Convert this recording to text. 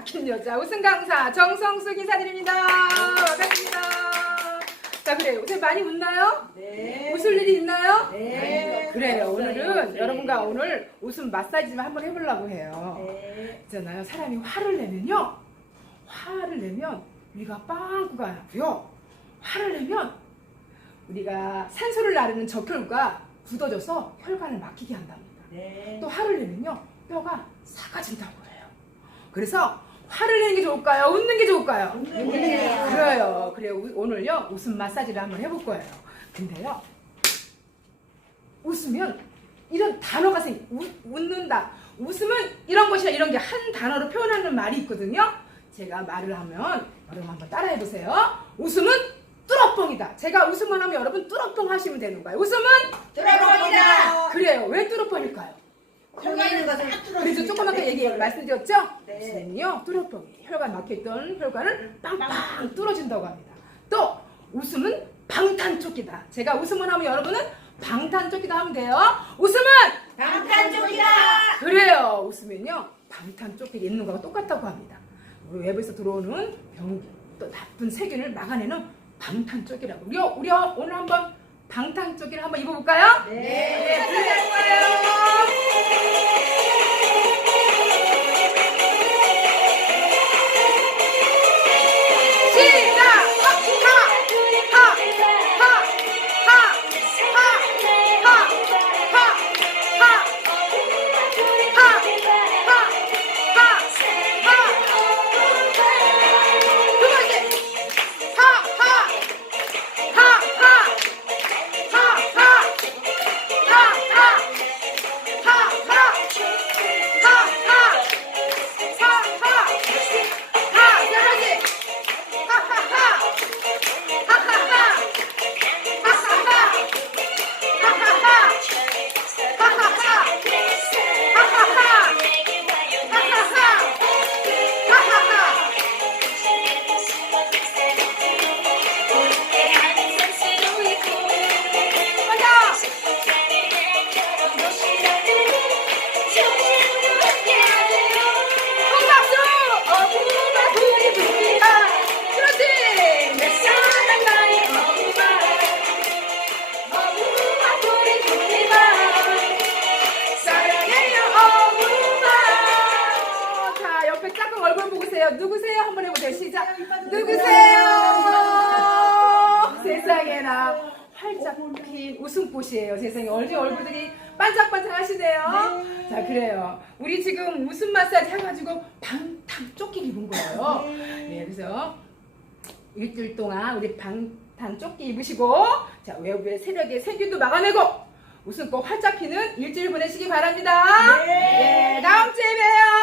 막힌 여자 우승 강사 정성수 기사드립니다. 반갑습니다. 자 그래 요새 많이 웃나요? 네. 웃을 일이 있나요? 네. 그래요. 오늘은 네. 여러분과 오늘 웃음 마사지 좀 한번 해보려고 해요. 네. 있잖아요. 사람이 화를 내면요. 화를 내면 위가 빵꾸가 나고요. 화를 내면 우리가 산소를 나르는 적혈구가 굳어져서 혈관을 막히게 한답니다. 네. 또 화를 내면요. 뼈가 사가진다고 해요. 그래서 화를 내는 게 좋을까요? 웃는 게 좋을까요? 웃는 게. 그래요. 그래요. 우- 오늘요. 웃음 마사지를 한번 해볼 거예요. 근데요. 웃으면 이런 단어가 생 웃, 웃는다. 웃음은 이런 것이나 이런 게 한 단어로 표현하는 말이 있거든요. 제가 말을 하면 여러분 한번 따라해 보세요. 웃음은 뚜러뻥이다. 제가 웃음을 하면 여러분 뚜러뻥 하시면 되는 거예요. 웃음은 들어갑니다. 그래요. 왜 뚜러뻥일까요? 혀가 있는 것을 다 뚫어. 그래서 조그맣게 얘기 말씀드렸죠? 네. 웃음은요 뚜러뻥이 혈관 막혀있던 혈관을 빵빵 뚫어준다고 합니다. 또 웃음은 방탄조끼다. 제가 웃음을 하면 여러분은 방탄조끼다 하면 돼요. 웃음은 방탄족이다. 그래요. 웃으면요 방탄조끼 입는 거하고 똑같다고 합니다. 우리 외부에서 들어오는 병, 또 나쁜 세균을 막아내는 방탄조끼라고. 우리 우리 오늘 한번 방탄조끼를 한번 입어볼까요? 네. 들어갈 보세요? 누구세요? 한번 해보세요. 시작. 누구세요? 세상에나 활짝 핀 웃음꽃이에요. 세상에 얼리 얼굴들이 반짝반짝 하시네요. 자 그래요. 우리 지금 웃음 마사지 해가지고 방탕 조끼 입은 거예요. 네. 그래서 일주일 동안 우리 방탄 조끼 입으시고 자 외부의 세력의 세균도 막아내고 웃음꽃 활짝 피는 일주일 보내시기 바랍니다. 네. 예, 다음 주에 봬요